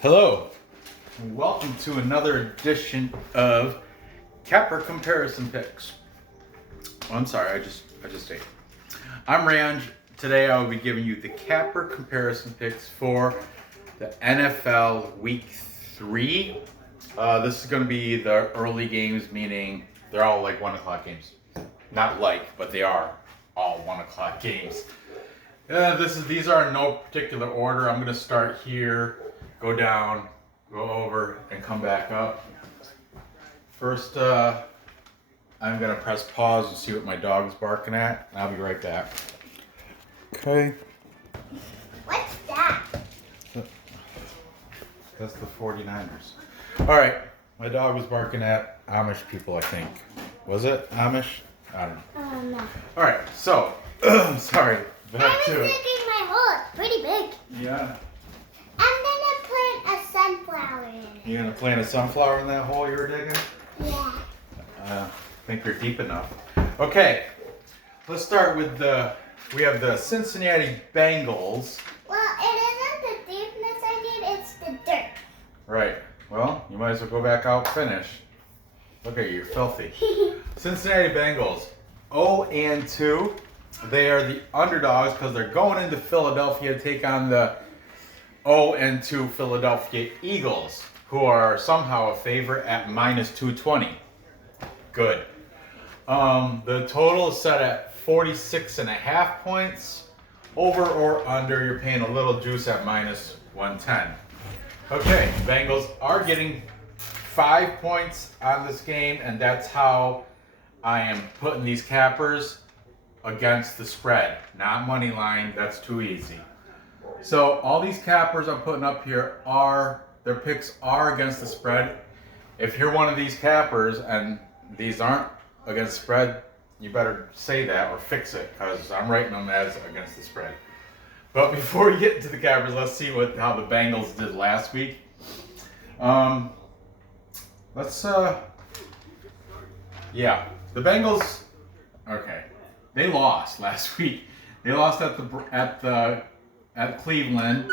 Hello, and welcome to another edition of Capper Comparison Picks. Oh, I'm sorry, I just ate. I'm Ranj. Today I will be giving you the Capper Comparison Picks for the NFL Week 3. This is going to be the early games, meaning they're all like 1 o'clock games. Not like, but they are all 1 o'clock games. These are in no particular order. I'm going to start here, go down, go over, and come back up. First, I'm going to press pause and see what my dog is barking at, and I'll be right back. Okay. What's that? That's the 49ers. All right. My dog was barking at Amish people, I think. Was it Amish? I don't know. Oh, no. All right. So, sorry. Back to I was it. digging my hole. It's pretty big. Yeah. I'm going to put a sunflower in it. You going to plant a sunflower in that hole you were digging? Yeah. I think you're deep enough. Okay. Let's start with we have the Cincinnati Bengals. Well, it isn't the deepness I need, it's the dirt. Right. Well, you might as well go back out and finish. Look at you, you're filthy. Cincinnati Bengals, 0-2. They are the underdogs because they're going into Philadelphia to take on the 0-2 Philadelphia Eagles, who are somehow a favorite at -220. Good. The total is set at 46.5 points. Over or under, you're paying a little juice at -110. Okay, Bengals are getting 5 points on this game, and that's how I am putting these cappers against the spread, not money line. That's too easy. So all these cappers I'm putting up here their picks are against the spread. If you're one of these cappers and these aren't against the spread, you better say that or fix it, because I'm writing them as against the spread. But before we get into the cappers, let's see how the Bengals did last week. The Bengals. Okay, they lost last week. They lost at Cleveland.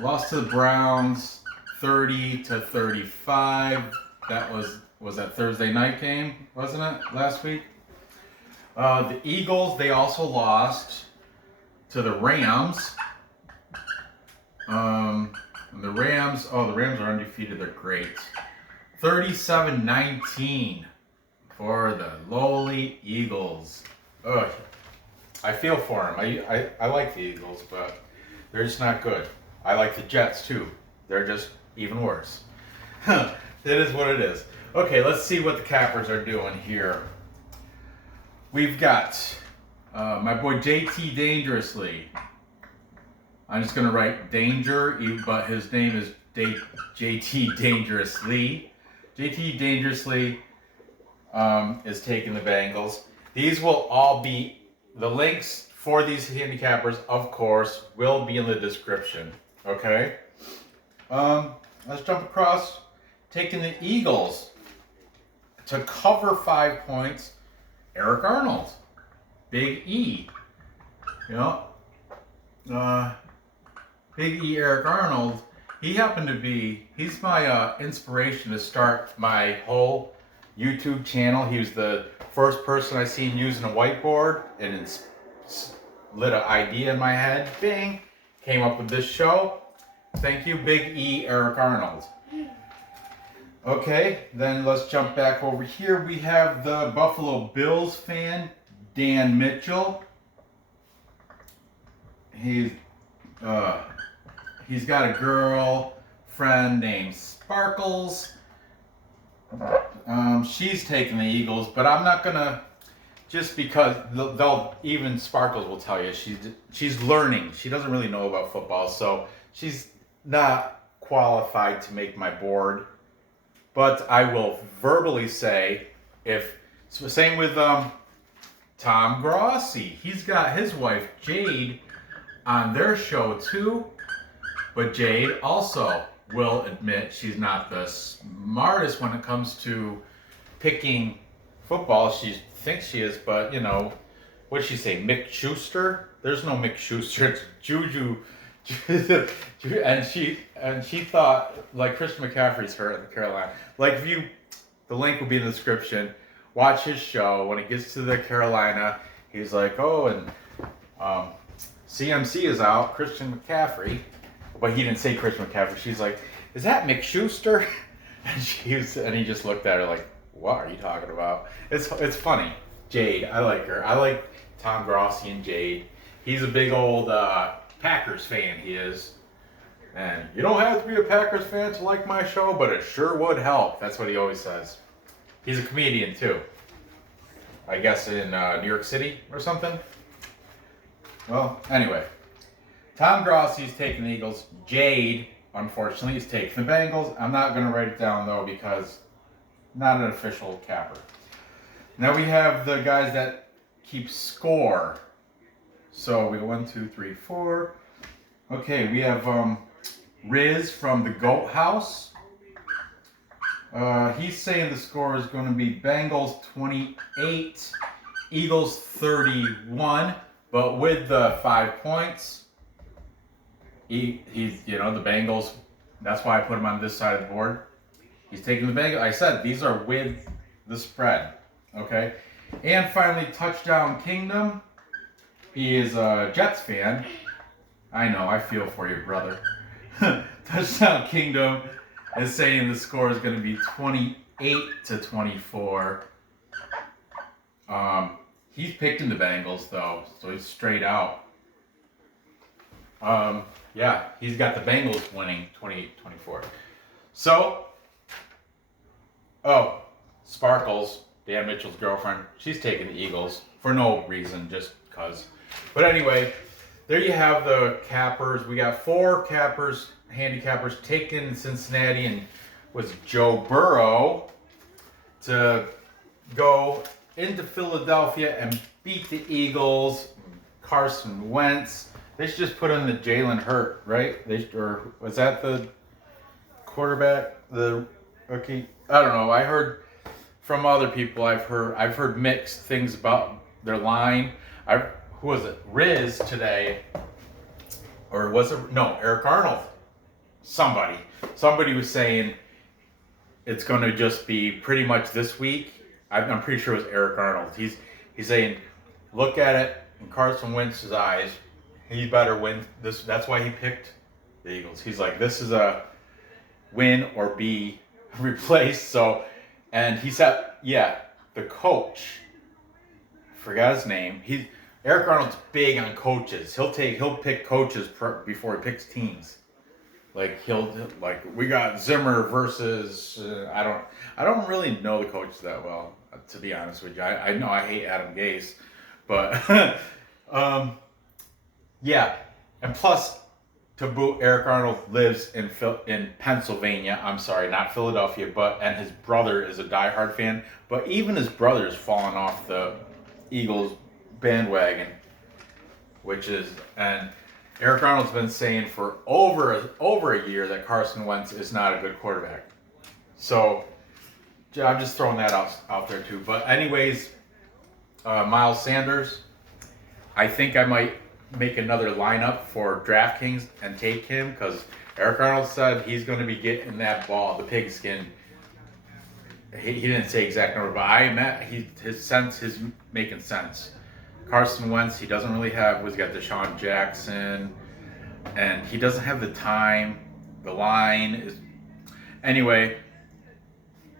Lost to the Browns, 30-35. That was that Thursday night game, wasn't it? Last week. The Eagles, they also lost to the Rams. And the Rams are undefeated. They're great. 37-19 for the lowly Eagles. Ugh. I feel for them. I like the Eagles, but they're just not good. I like the Jets too. They're just even worse. It is what it is. Okay, let's see what the cappers are doing here. We've got my boy JT Dangerously. I'm just going to write Danger, but his name is JT Dangerously. JT Dangerously is taking the Bengals. These will all be, the links for these handicappers, of course, will be in the description. Okay? Let's jump across. Taking the Eagles to cover 5 points, Eric Arnold. Big E. You know? Big E Eric Arnold, he's my inspiration to start my whole YouTube channel. He was the first person I seen using a whiteboard, and it lit an idea in my head. Bing! Came up with this show. Thank you, Big E Eric Arnold. Okay, then let's jump back over here. We have the Buffalo Bills fan, Dan Mitchell. He's got a girlfriend named Sparkles. She's taking the Eagles, but I'm not gonna, just because even Sparkles will tell you she's learning. She doesn't really know about football, so she's not qualified to make my board. But I will verbally say, same with Tom Grossi. He's got his wife Jade on their show too. But Jade also will admit she's not the smartest when it comes to picking football. She thinks she is, but what did she say? Mick Schuster? There's no Mick Schuster. It's and she thought like Christian McCaffrey's hurt in Carolina. Like the link will be in the description. Watch his show. When he gets to the Carolina, he's like, oh, and CMC is out, Christian McCaffrey, but he didn't say Christian McCaffrey. She's like, is that Mick Schuster? And he just looked at her like, what are you talking about? It's funny. Jade, I like her. I like Tom Grossi and Jade. He's a big old Packers fan. He is. And you don't have to be a Packers fan to like my show, but it sure would help. That's what he always says. He's a comedian too. I guess in New York City or something. Well, anyway. Tom Grossi's taking the Eagles. Jade, unfortunately, is taking the Bengals. I'm not going to write it down though because not an official capper. Now we have the guys that keep score. So we go 1, 2, 3, 4. Okay, we have Riz from the Goat House. He's saying the score is going to be Bengals 28, Eagles 31, but with the 5 points, he's the Bengals. That's why I put him on this side of the board. He's taking the Bengals. I said these are with the spread. Okay, and finally Touchdown Kingdom. He is a Jets fan. I know, I feel for you, brother. Touchdown Kingdom is saying the score is going to be 28-24. He's picked in the Bengals though, so he's straight out. Yeah, he's got the Bengals winning 28-24. So, Sparkles, Dan Mitchell's girlfriend, she's taking the Eagles for no reason, just because. But anyway, there you have the cappers. We got 4 cappers, handicappers taken in Cincinnati, and was Joe Burrow to go into Philadelphia and beat the Eagles. Carson Wentz. They should just put in the Jalen Hurt, right? Or was that the quarterback? Okay, I don't know. I heard from other people. I've heard mixed things about their line. Who was it? Riz today, or was it? No, Eric Arnold. Somebody was saying it's going to just be pretty much this week. I'm pretty sure it was Eric Arnold. He's saying, look at it in Carson Wentz's eyes. He better win this. That's why he picked the Eagles. He's like, this is a win or be replaced. So, and he said, yeah, the coach. Forgot his name. Eric Arnold's big on coaches. He'll pick coaches before he picks teams. Like we got Zimmer versus I don't really know the coaches that well, to be honest with you. I know I hate Adam Gase, but yeah. And plus, to boot, Eric Arnold lives in Pennsylvania. I'm sorry, not Philadelphia, and his brother is a diehard fan. But even his brother is falling off the Eagles bandwagon, and Eric Arnold's been saying for over a year that Carson Wentz is not a good quarterback. So I'm just throwing that out there too. But anyways, Miles Sanders, I think I might make another lineup for DraftKings and take him because Eric Arnold said he's going to be getting that ball, the pigskin. He didn't say exact number, but his making sense. Carson Wentz, he doesn't really have. He's got Deshaun Jackson, and he doesn't have the time. The line is anyway.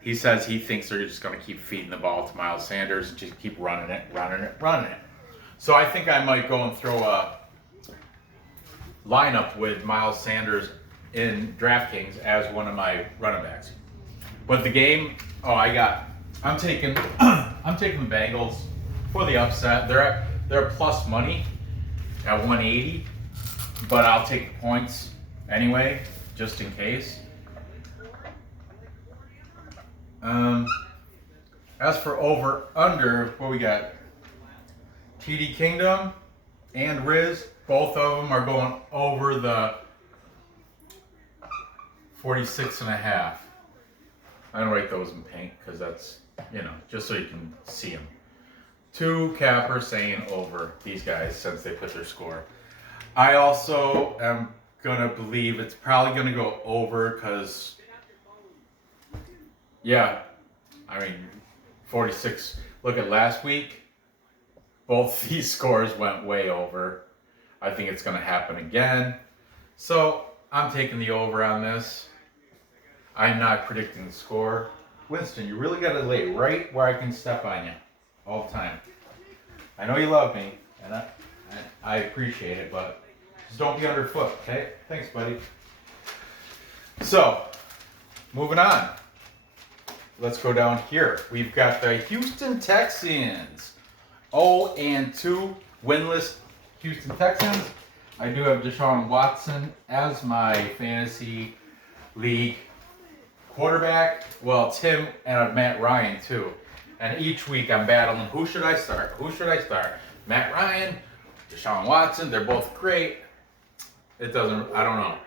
He says he thinks they're just going to keep feeding the ball to Miles Sanders and just keep running it. So I think I might go and throw a lineup with Miles Sanders in DraftKings as one of my running backs. But the game, I'm taking the Bengals for the upset. They're plus money at 180, but I'll take the points anyway, just in case. As for over under, what we got? TD Kingdom and Riz, both of them are going over the 46.5. I don't write those in pink because that's, just so you can see them. 2 cappers saying over these guys since they put their score. I also am gonna believe it's probably gonna go over because, yeah, I mean, 46. Look at last week. Both these scores went way over. I think it's gonna happen again. So I'm taking the over on this. I'm not predicting the score. Winston, you really gotta lay right where I can step on you all the time. I know you love me, and I appreciate it, but just don't be underfoot, okay? Thanks, buddy. So, moving on. Let's go down here. We've got the Houston Texans. 0-2 winless Houston Texans. I do have Deshaun Watson as my fantasy league quarterback. Well, Tim and Matt Ryan too. And each week I'm battling, who should I start? Who should I start? Matt Ryan, Deshaun Watson, they're both great. I don't know.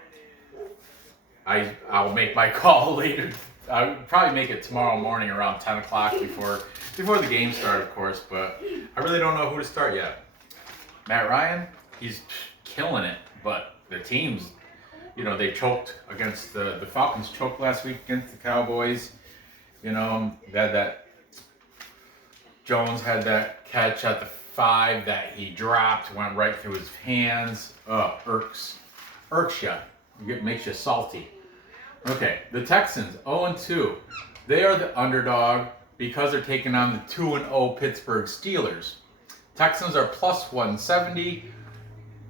I'll make my call later. I'll probably make it tomorrow morning around 10 o'clock before the game starts, of course, but I really don't know who to start yet. Matt Ryan, he's killing it, but the teams, they choked against the Falcons choked last week against the Cowboys. They had that Jones had that catch at the 5 that he dropped, went right through his hands. Irks you. It makes you salty. Okay, the Texans, 0-2. They are the underdog because they're taking on the 2-0 Pittsburgh Steelers. Texans are plus 170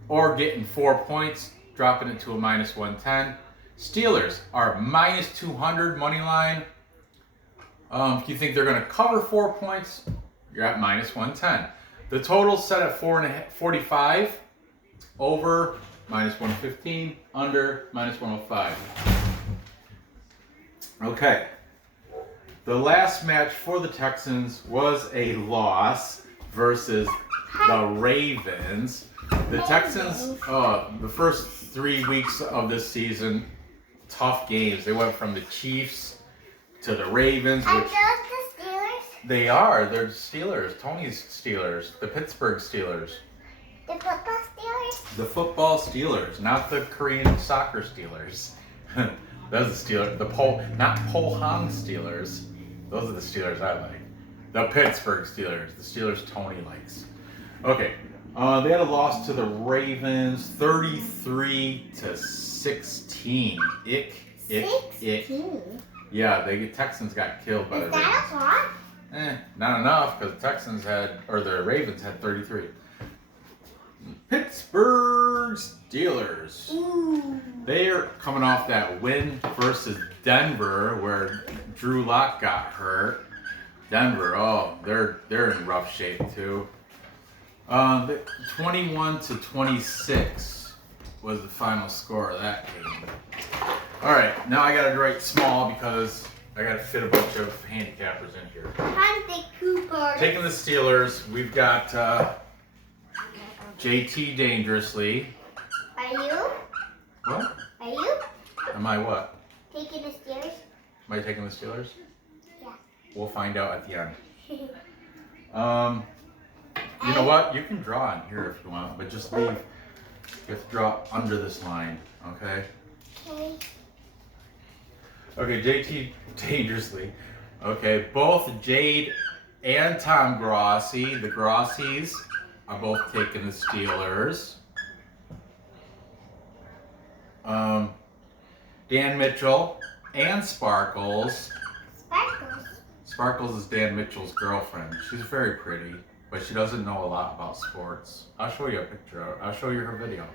or getting 4 points, dropping it to a minus 110. Steelers are minus 200 money line. If you think they're going to cover 4 points, you're at minus 110. The total's set at 45, over minus 115, under minus 105. Okay. The last match for the Texans was a loss versus the Ravens. The Texans, the first 3 weeks of this season, tough games. They went from the Chiefs to the Ravens. Are those the Steelers? They are. They're Steelers. Tony's Steelers. The Pittsburgh Steelers. The football Steelers? The football Steelers, not the Korean soccer Steelers. Those are the Steelers. Not Pohang Steelers. Those are the Steelers I like. The Pittsburgh Steelers. The Steelers Tony likes. Okay. They had a loss to the Ravens, 33-16. Ick. 16? Yeah, the Texans got killed by the Ravens. Is that a lot? Not enough because the Ravens had 33. Pittsburgh Steelers. Ooh. They are coming off that win versus Denver where Drew Lock got hurt. Denver, they're in rough shape too. 21-26 was the final score of that game. All right, now I gotta write small because I gotta fit a bunch of handicappers in here. Hunter Cooper. Taking the Steelers, we've got JT dangerously. Are you? What? Are you? Am I what? Taking the Steelers? Am I taking the Steelers? Yeah. We'll find out at the end. You know what? You can draw in here if you want, but just leave. You have to draw under this line, okay? Okay. Okay, JT dangerously. Okay, both Jade and Tom Grossi, the Grossies, are both taking the Steelers. Dan Mitchell and Sparkles. Sparkles. Sparkles is Dan Mitchell's girlfriend. She's very pretty, but she doesn't know a lot about sports. I'll show you a picture. I'll show you her video.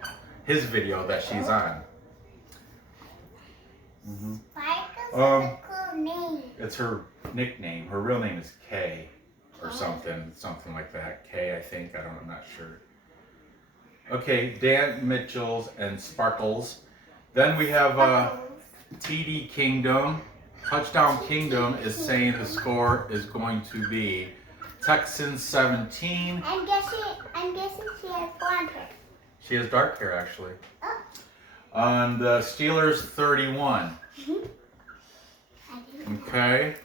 His video that she's on. Mm-hmm. Sparkles is a cool name. It's her nickname. Her real name is Kay or something like that. Kay, I think. I'm not sure. Okay, Dan Mitchell's and Sparkles. Then we have TD Kingdom. Touchdown Kingdom is saying the score is going to be Texans 17. I'm guessing she has blonde hair. She has dark hair actually. Oh. On the Steelers 31. Okay.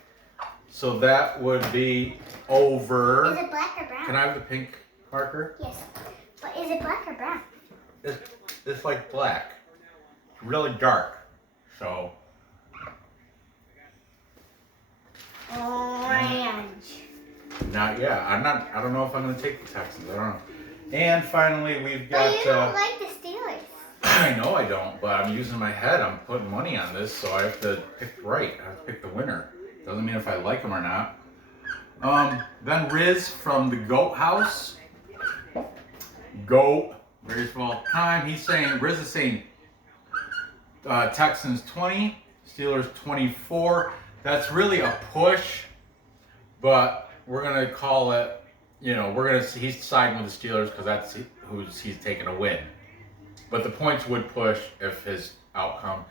So that would be over. Is it black or brown? Can I have the pink marker? Yes. But is it black or brown? it's like black, really dark. So Orange. not yet. I don't know if I'm gonna take the Texans. I don't know. And finally, we've But got. you don't like the Steelers. I know I don't, but I'm using my head. I'm putting money on this, so I have to pick right. I have to pick the winner. Doesn't mean if I like them or not. Then Riz from the Goat House. Goat. Very small time. Riz is saying Texans 20, Steelers 24. That's really a push, but we're going to call it, he's siding with the Steelers because that's he's taking a win. But the points would push if his outcome.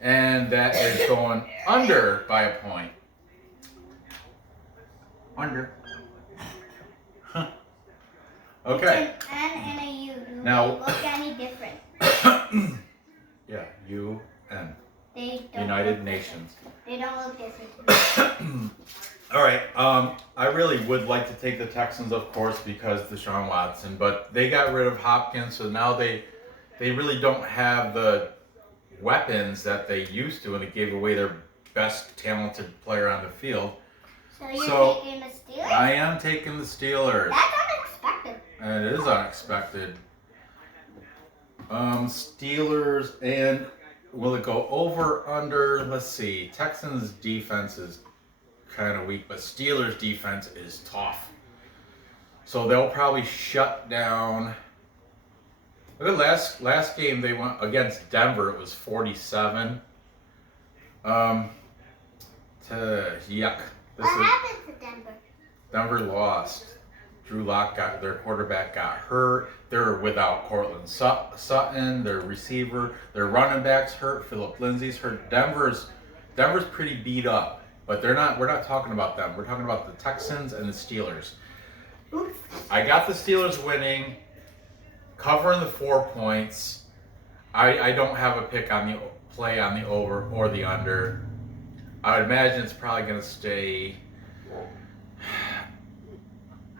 And that is going under by a point. Under. Okay. It's an N and a U. Do Now- they look any different? Yeah, UN. They don't. United Nations. They don't look different. All right. I really would like to take the Texans, of course, because Deshaun Watson, but they got rid of Hopkins, so now they really don't have the weapons that they used to, and it gave away their best talented player on the field. So you're So, taking the Steelers? I am taking the Steelers. That's unexpected. And it is unexpected. Steelers, and will it go over, under? Let's see. Texans defense is kind of weak, but Steelers defense is tough. So they'll probably shut down. Look at last game they went against Denver. It was 47. Yuck. What happened to Denver? Denver lost. Drew Lock their quarterback got hurt. They're without Cortland Sutton, their receiver. Their running back's hurt. Phillip Lindsay's hurt. Denver's pretty beat up, but we're not talking about them. We're talking about the Texans and the Steelers. Oops. I got the Steelers winning, covering the 4 points. I don't have a pick on the play on the over or the under. I would imagine it's probably going to stay.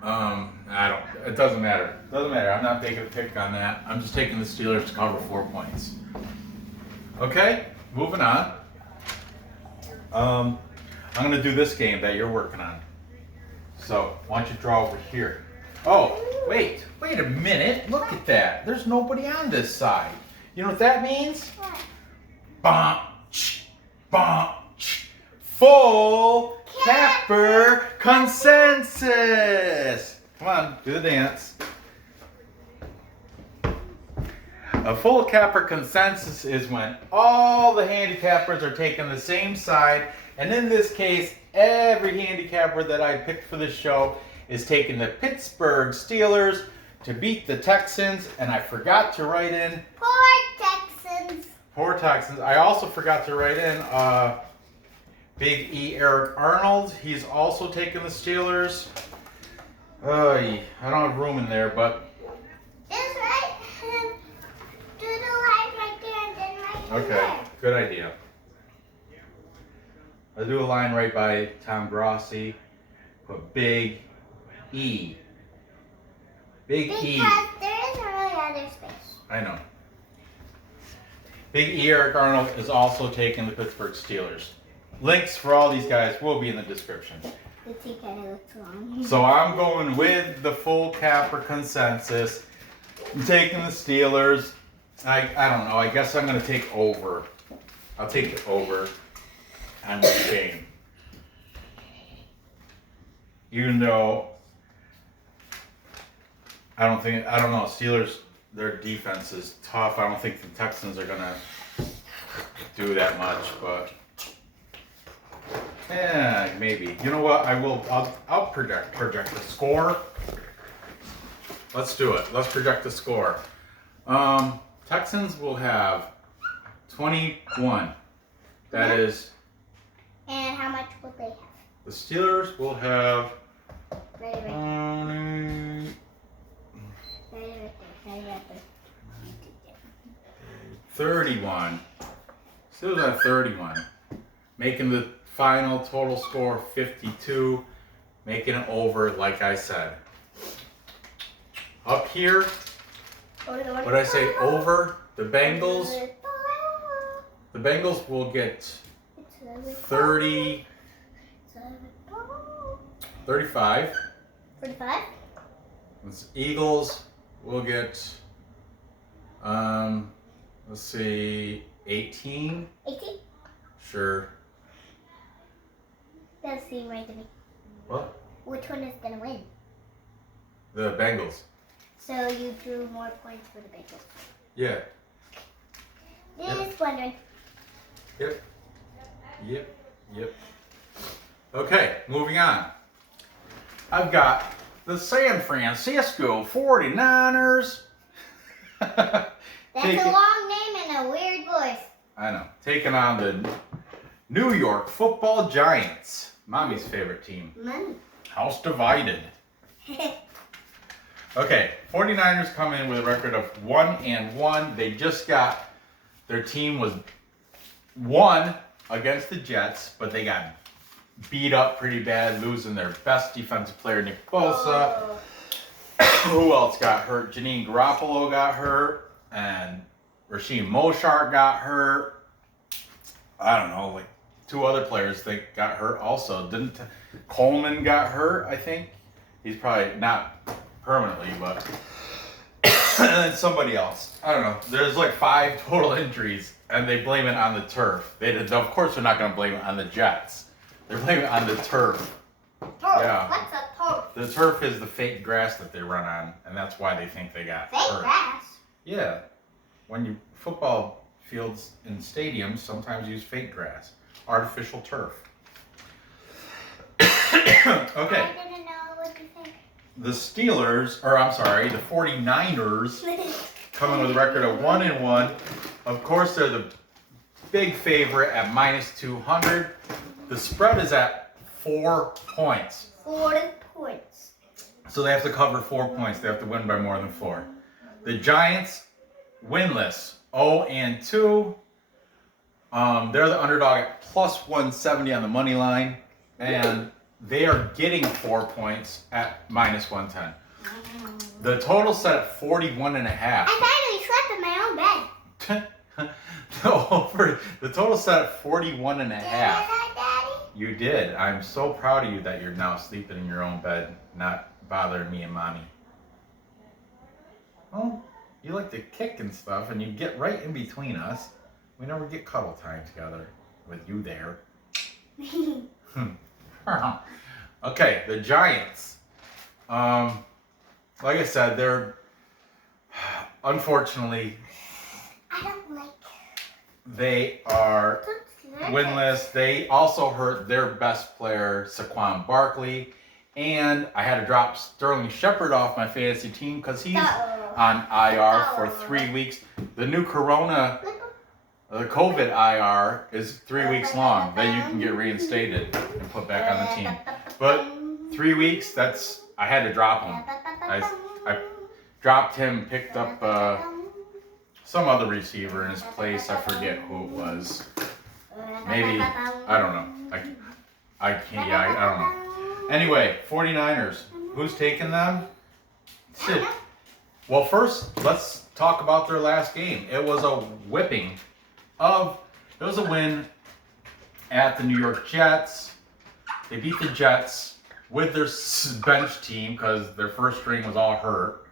It doesn't matter. I'm not taking a pick on that. I'm just taking the Steelers to cover 4 points. Okay, moving on. I'm going to do this game that you're working on. So, why don't you draw over here? Oh, wait a minute. Look at that. There's nobody on this side. You know what that means? What? Bonch, bonch. Full capper consensus. Come on, do the dance. A full capper consensus is when all the handicappers are taking the same side, and in this case, every handicapper that I picked for this show is taking the Pittsburgh Steelers to beat the Texans, and I forgot to write in Poor Texans. Poor Texans. I also forgot to write in Big E Eric Arnold. He's also taking the Steelers. I don't have room in there, but Just right. Do the line right there and then right okay, there. good idea. I'll do a line right by Tom Grossi. Put Big E. Big E. Because there isn't really other space. I know. Big E Eric Arnold is also taking the Pittsburgh Steelers. Links for all these guys will be in the description. The T kind of looks long. So I'm going with the full capper consensus. I'm taking the Steelers. I don't know. I guess I'm going to take over. I'll take it over on this game. Even though I don't know. Steelers, their defense is tough. I don't think the Texans are going to do that much, but yeah, maybe. You know what? I'll project the score. Let's do it. Let's project the score. Texans will have 21. That is. And how much will they have? The Steelers will have. Right there. Right there. 31. Steelers have 31. Making the final total score 52. Making it over, like I said. Up here, What did I say? Over the Bengals. The Bengals will get 30, 35. 45. The Eagles will get, let's see, 18. 18. Sure. Doesn't seem right to me. What? Which one is gonna win? The Bengals. So you drew more points for the Bengals. Yeah. Just wondering. Yep. Okay, moving on. I've got the San Francisco 49ers. That's a long name and a weird voice. I know. Taking on the New York Football Giants. Mommy's favorite team. Money. House divided. Okay, 49ers come in with a record of 1-1. They just got, their team was won against the Jets, but they got beat up pretty bad, losing their best defensive player, Nick Bosa. Who else got hurt? Janine Garoppolo got hurt, and Rasheem Mostert got hurt. I don't know, like 2 other players that got hurt also. Didn't Coleman got hurt, I think. He's probably not permanently, but and then somebody else. I don't know. There's like 5 total injuries, and they blame it on the turf. Of course, they're not going to blame it on the Jets. They're blaming it on the turf. Turf. Yeah. What's a turf? The turf is the fake grass that they run on, and that's why they think they got Fake hurt. grass? Yeah. When you football fields in stadiums sometimes use fake grass, artificial turf. Okay. I didn't know what you think. The 49ers coming with a record of 1-1. Of course, they're the big favorite at -200. The spread is at 4 points. 40 points. So they have to cover 4 points. They have to win by more than 4. The Giants, winless, 0-2. They're the underdog at +170 on the money line, and they are getting 4 points at -110. The total set at 41.5. I finally slept in my own bed. The total set at 41.5. Did I, Daddy? You did. I'm so proud of you that you're now sleeping in your own bed, not bothering me and Mommy. Well, you like to kick and stuff, and you get right in between us. We never get cuddle time together with you there. Okay, the Giants. Like I said, they're unfortunately I don't like. they are winless. They also hurt their best player, Saquon Barkley, and I had to drop Sterling Shepard off my fantasy team because he's on IR for 3 weeks. The new the COVID IR is 3 weeks long. Then you can get reinstated and put back on the team. But 3 weeks, I had to drop him. I dropped him, picked up some other receiver in his place. I forget who it was. Maybe, I don't know. I can't, I don't know. Anyway, 49ers. Who's taking them? Sid. Well, first, let's talk about their last game. It was a whipping it was a win at the New York Jets. They beat the Jets with their bench team because their first string was all hurt.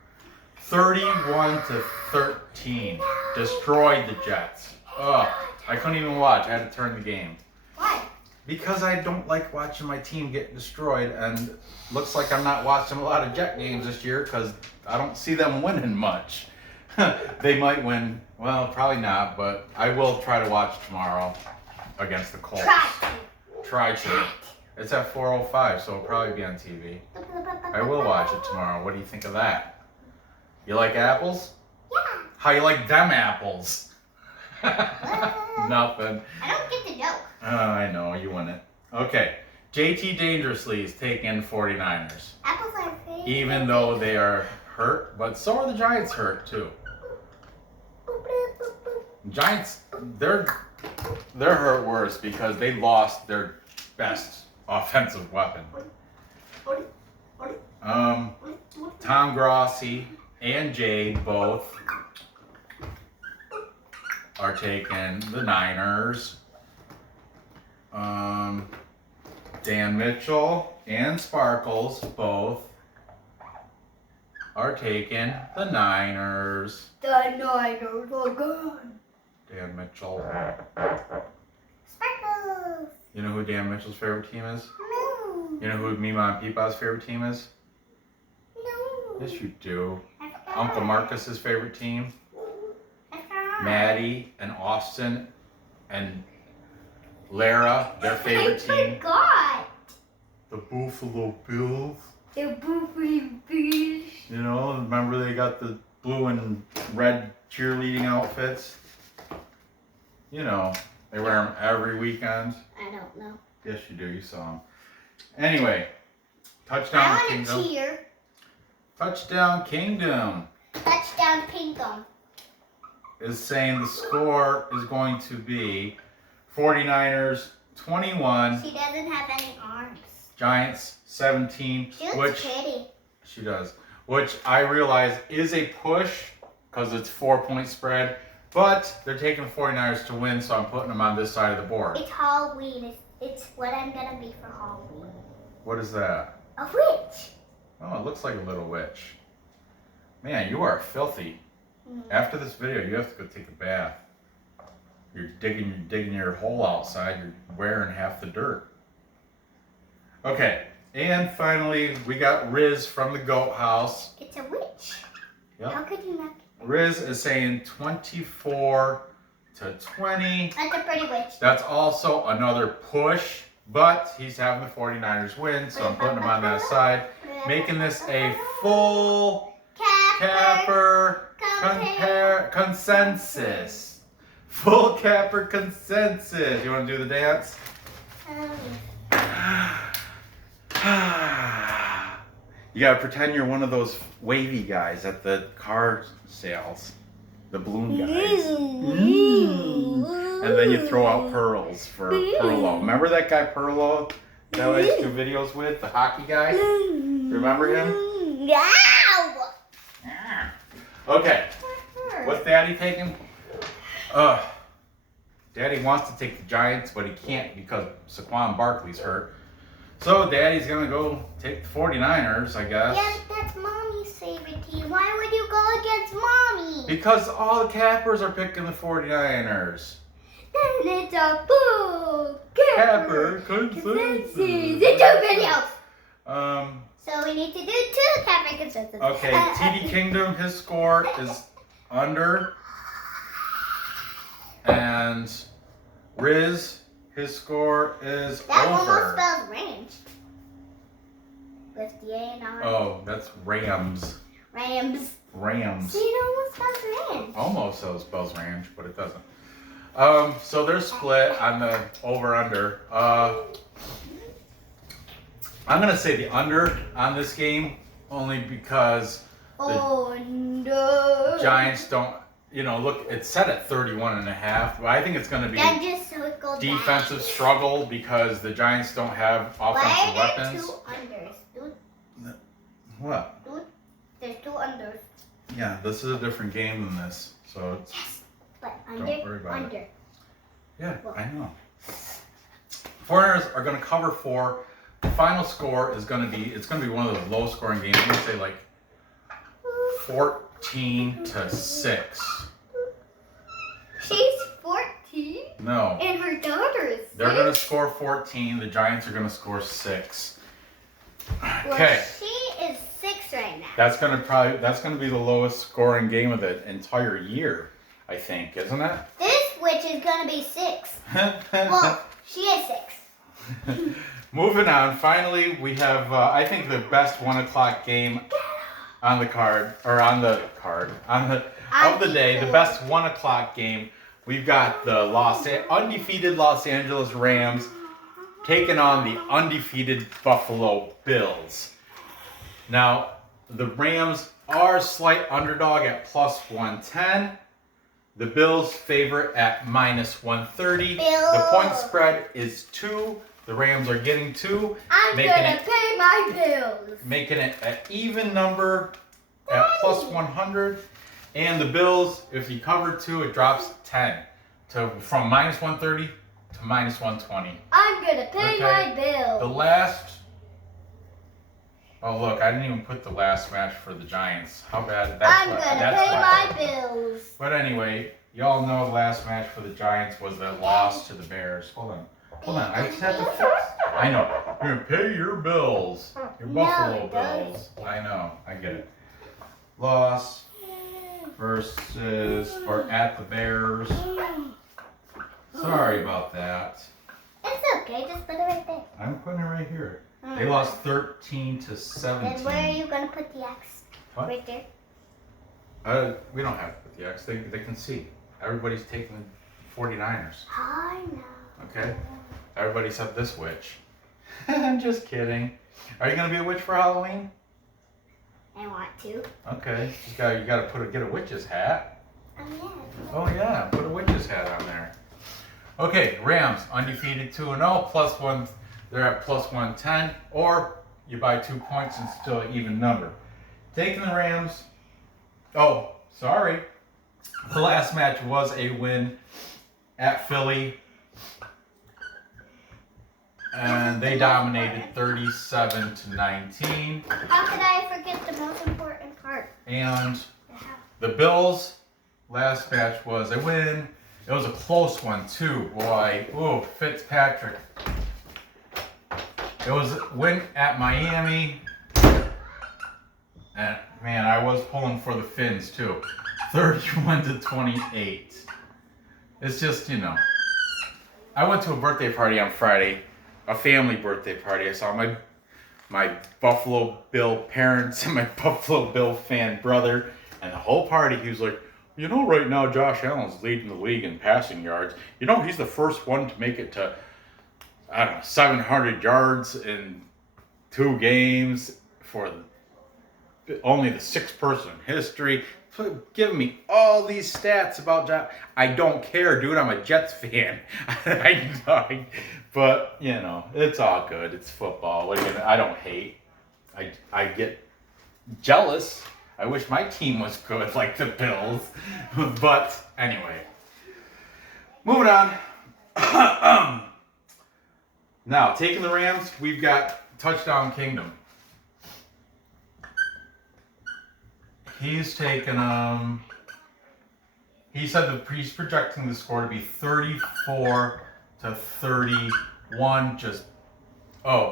31-13. Destroyed the Jets. Ugh, I couldn't even watch. I had to turn the game. Why? Because I don't like watching my team get destroyed, and looks like I'm not watching a lot of Jet games this year because I don't see them winning much. They might win. Well, probably not, but I will try to watch tomorrow against the Colts. Try to. It's at 4:05, so it'll probably be on TV. I will watch it tomorrow. What do you think of that? You like apples? Yeah. How you like them apples? Nothing. I don't get the joke. I know, you win it. Okay. JT Dangerously is taking 49ers. Apples are favorite. Even though they are hurt, but so are the Giants hurt too. Giants, they're hurt worse because they lost their best offensive weapon. Tom Grossi and Jade both are taking the Niners. Dan Mitchell and Sparkles both are taking the Niners. The Niners are good. Dan Mitchell. Sparkles. You know who Dan Mitchell's favorite team is? No. You know who Mima and Peepaw's favorite team is? No. Yes, you do. I forgot. Uncle Marcus's favorite team? I forgot. Maddie and Austin and Lara, their favorite I team. forgot. The Buffalo Bills. The Buffalo Bills. You know, remember they got the blue and red cheerleading outfits? You know, they wear them every weekend. I don't know. Yes, you do. You saw them. Anyway, touchdown I want Kingdom. to cheer. Touchdown Kingdom Touchdown Kingdom. is saying the score is going to be 49ers 21, She doesn't have any arms. Giants 17, She looks which pretty. she does, which I realize is a push because it's 4-point spread, but they're taking the 49ers to win, so I'm putting them on this side of the board. It's Halloween. It's what I'm gonna be for Halloween. What is that? A witch. Oh, it looks like a little witch. Man, you are filthy. After this video, you have to go take a bath. You're digging your hole outside. You're wearing half the dirt. Okay, and finally, we got Riz from the Goat House. It's a witch. Yep. How could you not? Riz is saying 24-20. That's a pretty witch. That's also another push, but he's having the 49ers win, so I'm putting him on that side, making this a full capper consensus. Full capper consensus. You want to do the dance? You gotta pretend you're one of those wavy guys at the car sales. The balloon guys. And then you throw out pearls for Perlo. Remember that guy Perlo that I used to do videos with? The hockey guy? Remember him? Ow! Okay. What's Daddy taking? Daddy wants to take the Giants, but he can't because Saquon Barkley's hurt. So Daddy's gonna go take the 49ers, I guess. Yeah, that's Mommy's favorite team. Why would you go against Mommy? Because all the cappers are picking the 49ers. Then it's a full Capper consensus. It's two videos. So we need to do two capper consensus. Okay, TD Kingdom, his score is under. And Riz, his score is That over. almost spells range. With the A and R. Oh, that's Rams. Rams. Rams. See, it almost spells range. Almost spells range, but it doesn't. So they're split on the over-under. I'm going to say the under on this game, only because the Giants don't, look, it's set at 31.5, but I think it's going to be Then just circle defensive that. struggle because the Giants don't have offensive Why are there weapons. two unders? What? There's two unders. Yeah, this is a different game than this, so it's, Yes, but Don't under, worry about it. under. yeah, I know. Foreigners are going to cover 4. The final score is going to be, it's going to be one of those low scoring games. I'm going to say like 14-6. She's 14 No. and her daughter is 6. They're going to score 14. The Giants are going to score 6. Well, Okay. she is 6 right now. That's going to be the lowest scoring game of the entire year, I think, isn't it? This witch is going to be 6. Well, she is 6. Moving on. Finally, we have, I think, the best 1 o'clock game on the card, or on the day. The best 1 o'clock game. We've got the undefeated Los Angeles Rams taking on the undefeated Buffalo Bills. Now, the Rams are slight underdog at plus 110. The Bills favorite at minus 130. The point spread is 2. The Rams are getting 2. I'm going to pay my bills. Making it an even number at plus 100. And the Bills, if you cover 2, it drops 10 from minus 130 to minus 120. I'm gonna pay my bill. The last. Oh look, I didn't even put the last match for the Giants. How bad? I'm gonna pay my bills. But anyway, y'all know the last match for the Giants was the loss to the Bears. Hold on. I just have to fix. I know. You're gonna pay your bills. Your Buffalo Bills. I know. I get it. Loss versus or at the Bears. Sorry about that. It's okay. Just put it right there. I'm putting it right here. They lost 13 to 17. Then where are you gonna put the X? What? Right there. We don't have to put the X. They can see. Everybody's taking the 49ers. I know. Okay? Everybody except this witch. I'm just kidding. Are you gonna be a witch for Halloween? I want to. Okay. You gotta get a witch's hat. Oh yeah. Oh yeah, put a witch's hat on there. Okay, Rams undefeated 2-0 plus 1. They're at plus 110, or you buy 2 points and still an even number. Taking the Rams. Oh, sorry. The last match was a win at Philly. And they dominated 37 to 19. How could I forget the most important part? And the Bills, last match was a win. It was a close one too, boy. Ooh, Fitzpatrick. It was a win at Miami. And man, I was pulling for the Finns too. 31 to 28. It's just, I went to a birthday party on Friday, a family birthday party. I saw my Buffalo Bill parents and my Buffalo Bill fan brother, and the whole party, he was like, right now Josh Allen's leading the league in passing yards. He's the first one to make it to, 700 yards in 2 games for only the 6th person in history. Giving me all these stats about Josh. I don't care, dude. I'm a Jets fan. But, it's all good. It's football. I don't hate. I get jealous. I wish my team was good like the Bills. But, anyway. Moving on. Now, taking the Rams, we've got Touchdown Kingdom. He's taken he said he's projecting the score to be 34 to 31.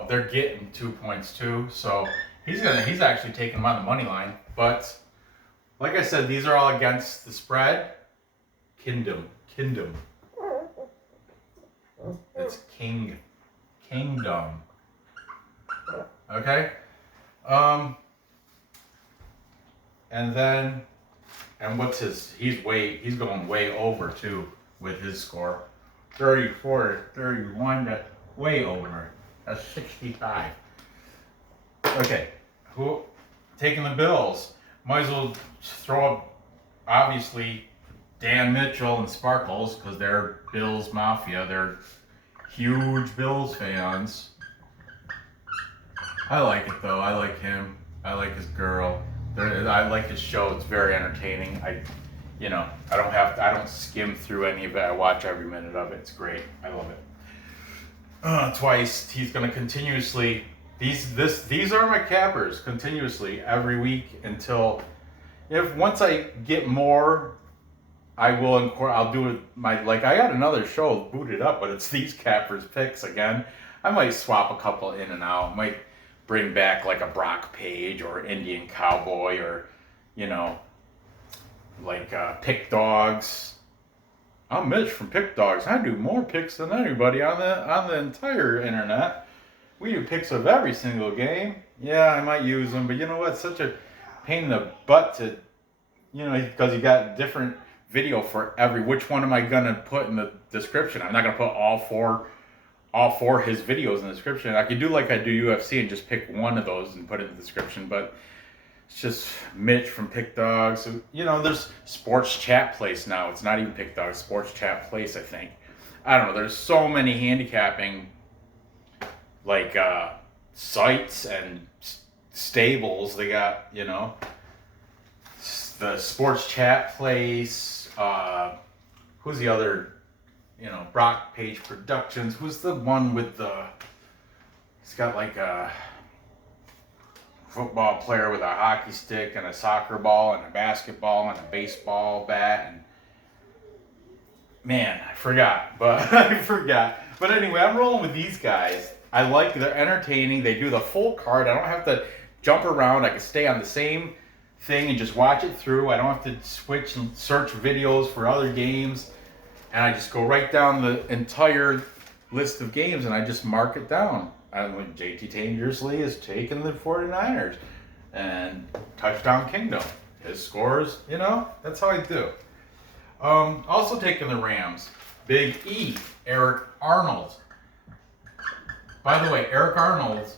They're getting 2 points too. So he's actually taking them on the money line. But like I said, these are all against the spread. Kingdom. It's kingdom. Okay? And what's he's going way over too with his score. 34 to 31, that's way over. That's 65. Okay, taking the Bills? Might as well throw up, obviously, Dan Mitchell and Sparkles, because they're Bills Mafia. They're huge Bills fans. I like it though. I like him. I like his girl. I like his show. It's very entertaining. I don't skim through any of it. I watch every minute of it. It's great. I love it. Twice. He's gonna continuously. These are my cappers continuously every week until once I get more, I'll do it. I got another show booted up, but it's these cappers picks again. I might swap a couple in and out. Might bring back like a Brock Page or Indian Cowboy or, Pick Dogs. I'm Mitch from Pick Dogs. I do more picks than anybody on the entire internet. We do picks of every single game. Yeah, I might use them, but you know what? It's such a pain in the butt to, because you got different video for which one am I gonna put in the description? I'm not gonna put all four his videos in the description. I could do like I do UFC and just pick one of those and put it in the description, but it's just Mitch from Pick Dogs. So, there's Sports Chat Place now. It's not even Pick Dogs, Sports Chat Place, I think. I don't know. There's so many handicapping sites and stables. They got, the sports chat place. Who's the other? You know, Brock Page Productions. Who's the one with the? He's got like a football player with a hockey stick and a soccer ball and a basketball and a baseball bat and man, I forgot. But I forgot. But anyway, I'm rolling with these guys. I like they're entertaining. They do the full card. I don't have to jump around. I can stay on the same thing and just watch it through. I don't have to switch and search videos for other games. And I just go right down the entire list of games and I just mark it down. And JT Dangerously is taking the 49ers and Touchdown Kingdom. His scores, you know, that's how I do. Also taking the Rams. Big E, Eric Arnold. By the way, Eric Arnold,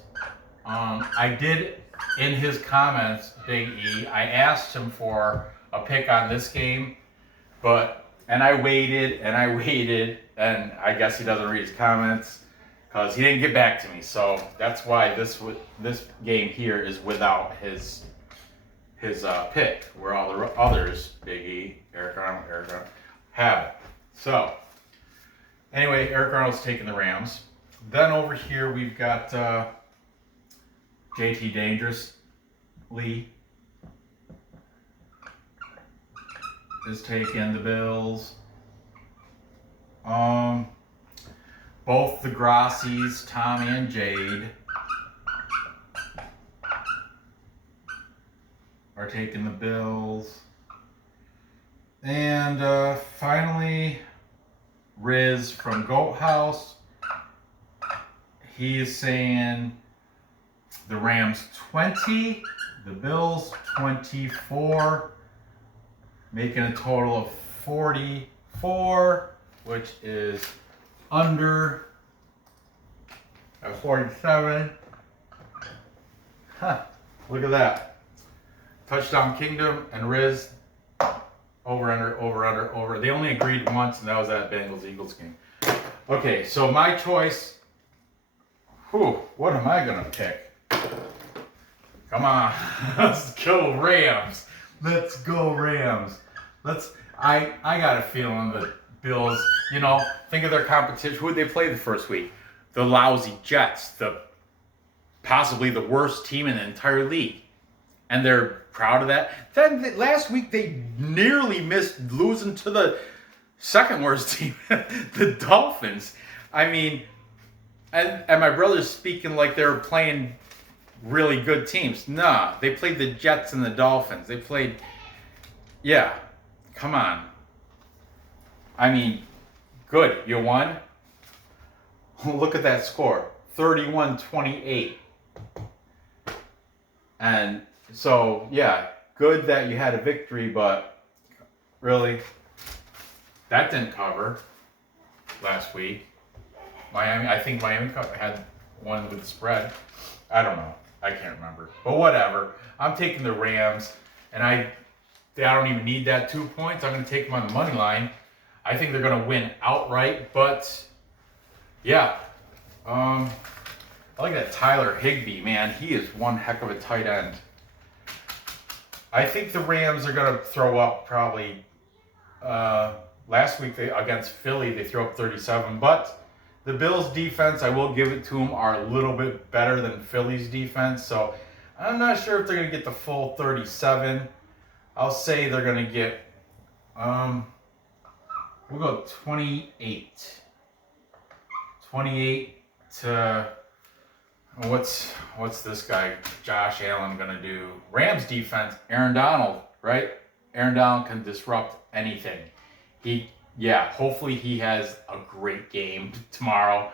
I did in his comments, Big E, I asked him for a pick on this game, and I waited, and I guess he doesn't read his comments because he didn't get back to me. So that's why this game here is without his pick, where all the others, Big E, Eric Arnold, have it. So anyway, Eric Arnold's taking the Rams. Then over here we've got JT Dangerously is taking the Bills. Both the Grassies, Tom and Jade, are taking the Bills. And finally, Riz from Goat House. He is saying the Rams 20, the Bills 24, making a total of 44, which is under a 47. Huh, look at that. Touchdown Kingdom and Riz, over, under. They only agreed once, and that was that Bengals-Eagles game. Okay, so my choice. What am I gonna pick? Come on, let's go Rams. Let's go Rams. I got a feeling the Bills, you know, think of their competition. Who would they play the first week? The lousy Jets, possibly the worst team in the entire league. And they're proud of that. Then last week they nearly missed losing to the second worst team, the Dolphins. I mean, and my brother's speaking like they were playing really good teams. Nah, they played the Jets and the Dolphins. They played, yeah, come on. I mean, good, you won. Look at that score, 31-28. And so, yeah, good that you had a victory, but really, that didn't cover last week. I think Miami had one with the spread. I don't know. I can't remember. But whatever. I'm taking the Rams, and I don't even need that 2 points. I'm going to take them on the money line. I think they're going to win outright, but yeah. I like that Tyler Higbee, man. He is one heck of a tight end. I think the Rams are going to throw up probably. Last week against Philly, they threw up 37, but the Bills' defense, I will give it to them, are a little bit better than Philly's defense. So I'm not sure if they're going to get the full 37. I'll say they're going to get, we'll go 28. 28 to, what's this guy, Josh Allen, going to do? Rams defense, Aaron Donald, right? Aaron Donald can disrupt anything. Hopefully he has a great game tomorrow.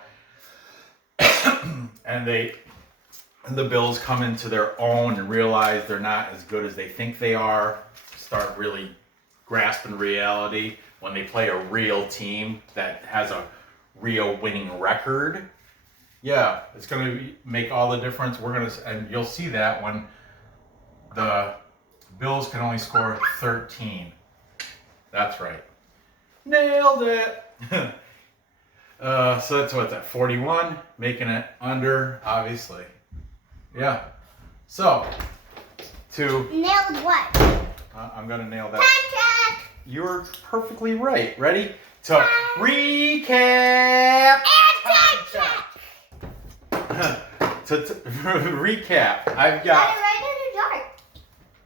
And the Bills come into their own and realize they're not as good as they think they are. Start really grasping reality when they play a real team that has a real winning record. Yeah, it's going to make all the difference. And you'll see that when the Bills can only score 13. That's right. Nailed it. So that's what's at 41, making it under, obviously. Yeah. So, nailed what? I'm gonna nail that. Time check. You're perfectly right. Ready? To recap. And time check. to recap, I've Got got it right in the jar.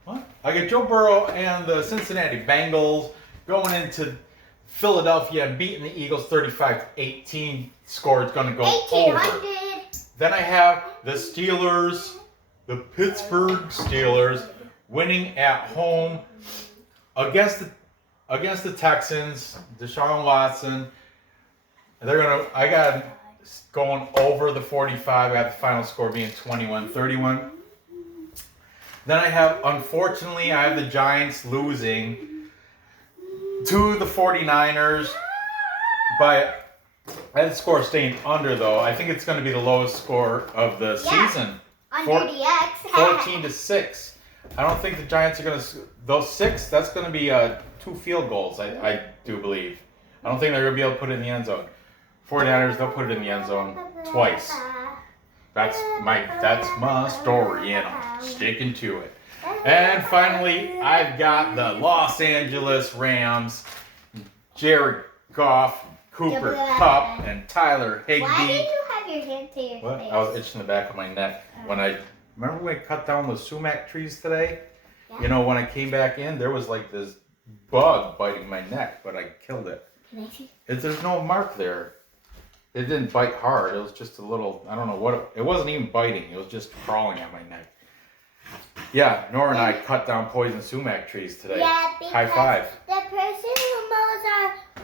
what? I got Joe Burrow and the Cincinnati Bengals going into Philadelphia and beating the Eagles 35-18. Score is gonna go over. 1800. Then I have the Steelers, the Pittsburgh Steelers, winning at home against the Texans. Deshaun Watson. I got going over the 45. I got the final score being 21-31. Then unfortunately, I have the Giants losing to the 49ers. But I have the score staying under, though. I think it's going to be the lowest score of the season. Under the X. 14-6. I don't think the Giants are going to... Those 6, that's going to be 2 field goals, I do believe. I don't think they're going to be able to put it in the end zone. 49ers, they'll put it in the end zone twice. That's my story, and I'm sticking to it. And finally, I've got the Los Angeles Rams, Jared Goff, Cooper Kupp, and Tyler Higbee. Why did you have your hand to your What? face? I was itching the back of my neck remember when I cut down those sumac trees today? Yeah. You know, when I came back in, there was like this bug biting my neck, but I killed it. Can I see? There's no mark there. It didn't bite hard. It was just a little, I don't know what, it wasn't even biting. It was just crawling on my neck. Yeah, Nora and I cut down poison sumac trees today. Yeah, because High five. the person who mows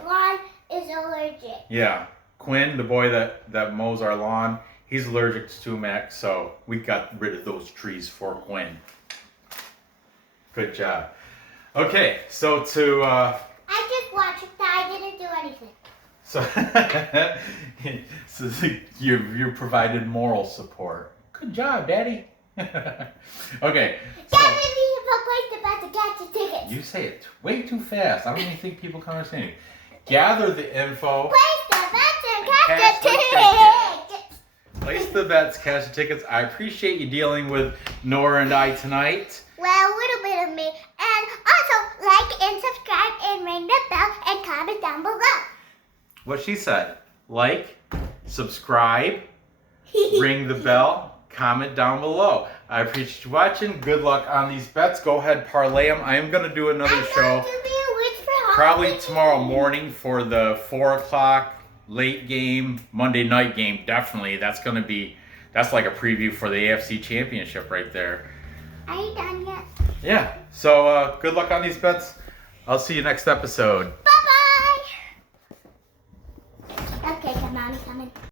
our lawn is allergic. Yeah, Quinn, the boy that mows our lawn, he's allergic to sumac, so we got rid of those trees for Quinn. Good job. Okay, so I just watched it. I didn't do anything. so you provided moral support. Good job, Daddy. Okay. So, Daddy, we have a place about to catch the tickets. you say it way too fast. I don't even think people can understand you. Gather the info. Place the bets and Catch catch the the tickets. Place the bets, cash the tickets. I appreciate you dealing with Nora and I tonight. Well, a little bit of me. And also, like and subscribe and ring the bell and comment down below. What she said. Like, subscribe, ring the bell, comment down below. I appreciate you watching. Good luck on these bets. Go ahead, parlay them. I am going to do another show I'm going to be a witch for probably Halloween. tomorrow morning for the 4 o'clock late game, Monday night game. Definitely. That's like a preview for the AFC Championship right there. Are you done yet? Yeah. So good luck on these bets. I'll see you next episode. Bye-bye. Okay, come on, coming.